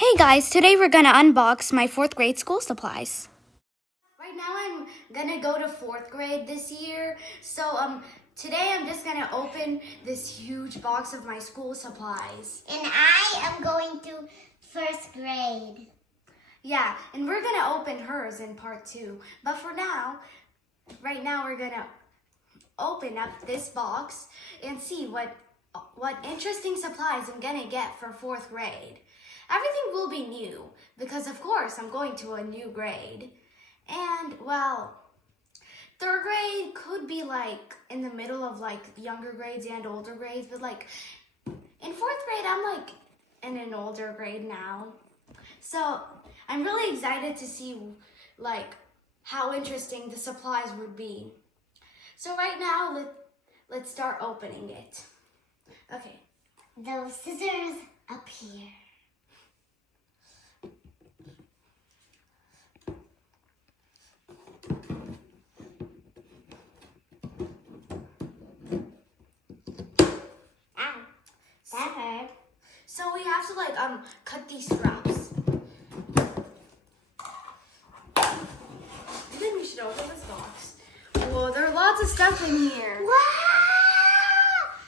Hey guys, today we're gonna unbox my 4th grade school supplies. Right now I'm gonna go to 4th grade this year, so today I'm just gonna open this huge box of my school supplies. And I am going to 1st grade. Yeah, and we're gonna open hers in part 2. But for now, right now we're gonna open up this box and see what interesting supplies I'm gonna get for 4th grade. Everything will be new because, of course, I'm going to a new grade. And, well, 3rd grade could be like in the middle of like younger grades and older grades, but like in 4th grade, I'm like in an older grade now. So I'm really excited to see like how interesting the supplies would be. So right now, let's start opening it. Okay. Those scissors up here. That hurt. So we have to like cut these straps. I think we should open this box. Whoa, there are lots of stuff in here. Wow!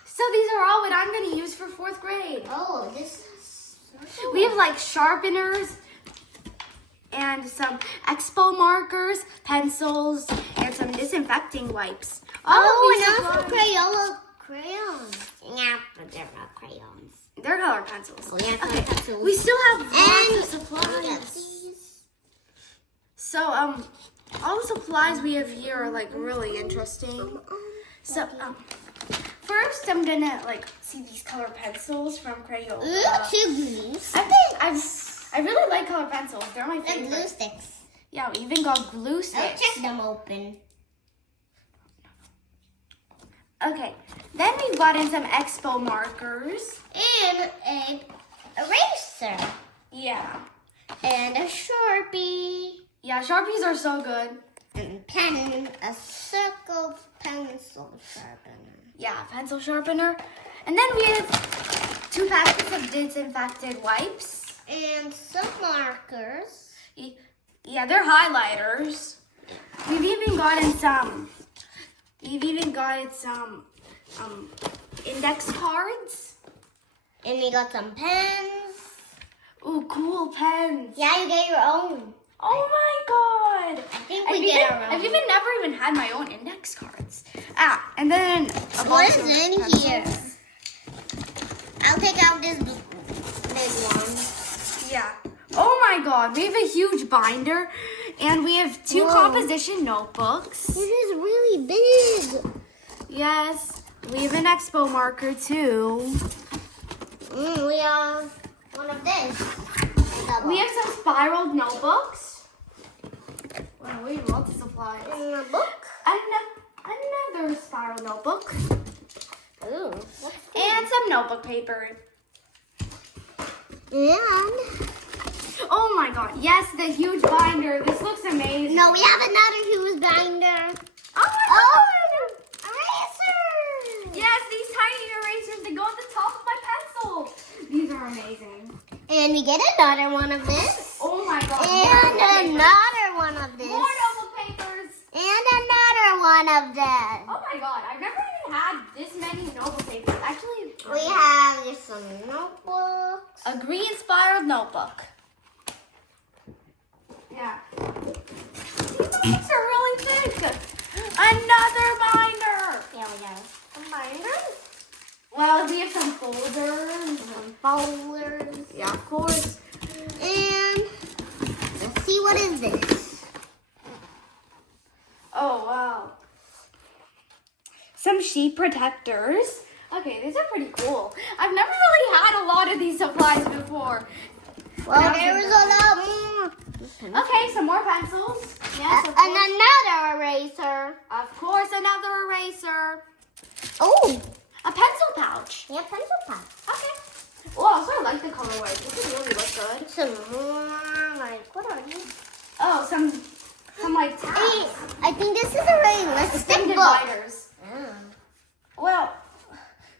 So these are all what I'm gonna use for 4th grade. Oh, this is so cool. We have like sharpeners and some expo markers, pencils, and some disinfecting wipes. and also Crayola crayons. Yeah, but they're not crayons. They're colored pencils. Oh, yeah, colored pencils. We still have lots of We supplies. got these. So, all the supplies we have here are like really interesting. So, first I'm gonna like see these color pencils from Crayola. Ooh, 2 glues. I really like color pencils. They're my And favorite. glue sticks. Yeah, we even got glue Let's sticks. check them open. Okay, then we've gotten some expo markers. And an eraser. Yeah. And a Sharpie. Yeah, Sharpies are so good. And pen, a circle pencil sharpener. Yeah, pencil sharpener. And then we have 2 packets of disinfected wipes. And some markers. Yeah, they're highlighters. We've even gotten some index cards. And we got some pens. Ooh, cool pens. Yeah, you get your own. Oh my god. I think we get our own. I've never even had my own index cards. And then a What box is of in pencils. here? I'll take out this big one. Yeah. Oh my god, we have a huge binder and we have 2 Whoa. composition notebooks. It is really big. Yes. We have an expo marker too. We have one of this. We have some spiraled notebooks. Wow, we have lots of supplies. And a book. Another spiral notebook. Ooh. And some notebook paper. And Oh my god, yes, the huge binder. This looks amazing. no, we have another huge binder. Oh my god! Eraser. Yes, these tiny erasers, they go at the top of my pencil. These are amazing. And we get another one of this. Oh my god. And another one of this. More notebook papers. And another one of that. Oh my god, I've never even had this many notebook papers. Actually, We have just some notebooks. a green spiraled notebook. Yeah. These are really thick. Another binder. Yeah, we got some binders. Well, we have some folders. Some folders. Yeah, of course. And let's see, what is this? Oh, wow. Some sheet protectors. Okay, these are pretty cool. I've never really had a lot of these supplies before. Well, there is a lot more. Okay, some more pencils. Yes, of And course. another eraser. Of course, another eraser. Oh, A pencil pouch. yeah, pencil pouch. Okay. Oh, I sort of like the colorway. This would really look good. Some more, like, what are these? Oh, some like tabs. Hey, I think this is a realistic Some book. dividers. Well,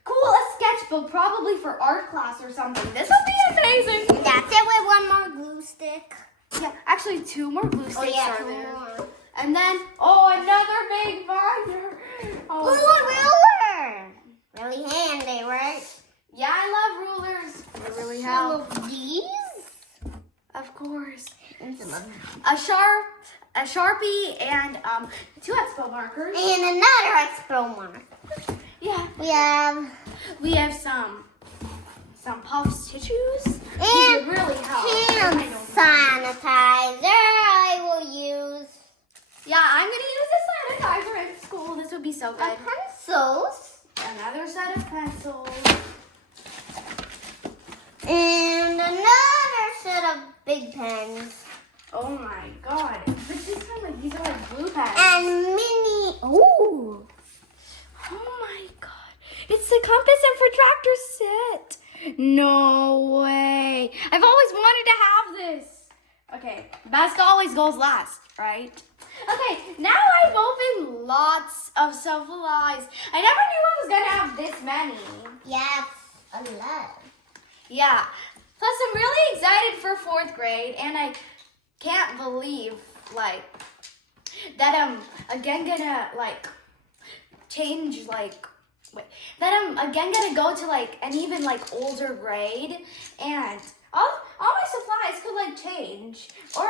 cool, a sketchbook, probably for art class or something. This would be amazing. That's it with one actually 2 more glue sticks Oh yeah, are 2 there. more. And then, oh, another big binder. Oh, Blue ruler. Really handy, right? yeah, I love rulers. They really help. Some of these. Of course. And some of A Sharpie, and 2 Expo markers. And another Expo mark. Yeah. We have We have some puffs tissues. These and would really help. hand sanitizer I will use. Yeah, I'm gonna use this sanitizer in school. This would be so good. Pencils. Another set of pencils. And another set of big pens. Oh my god. But these are like blue pens. And mini. Ooh. Oh my god. It's the compass and protractor set. No way. I've always wanted to have this. Okay, best always goes last, right? Okay, now I've opened lots of supplies. I never knew I was gonna have this many. Yes, a lot. Yeah. Plus, I'm really excited for 4th grade, and I can't believe, like, that I'm again gonna, like, change, like, that I'm again gonna go to, like, an even, like, older grade, and all my supplies could, like, change, or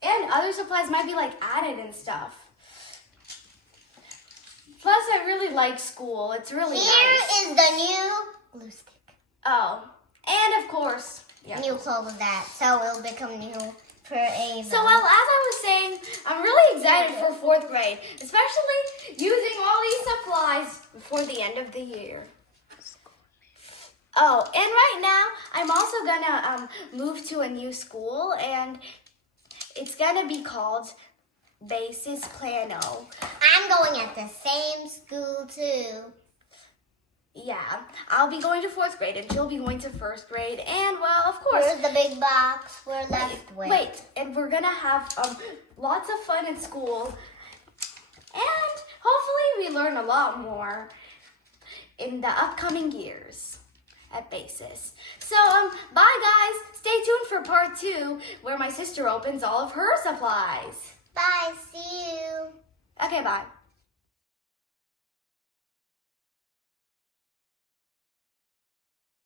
and other supplies might be, like, added and stuff. Plus, I really like school. It's really nice. Here is the new glue stick. Oh, and of course, yeah. New clothes that, so it will become new forever. So, well, as I was saying, I'm really excited for 4th grade, especially using all these supplies before the end of the year. Oh, and right now, I'm also gonna move to a new school, and it's gonna be called Basis Plano. I'm going at the same school too. Yeah, I'll be going to 4th grade, and she'll be going to 1st grade, and, well, of course. Where's the big box we're left with? Wait, and we're gonna have lots of fun in school, and hopefully we learn a lot more in the upcoming years at Basis. So, bye guys. Stay tuned for part 2, where my sister opens all of her supplies. Bye, see you. Okay, bye.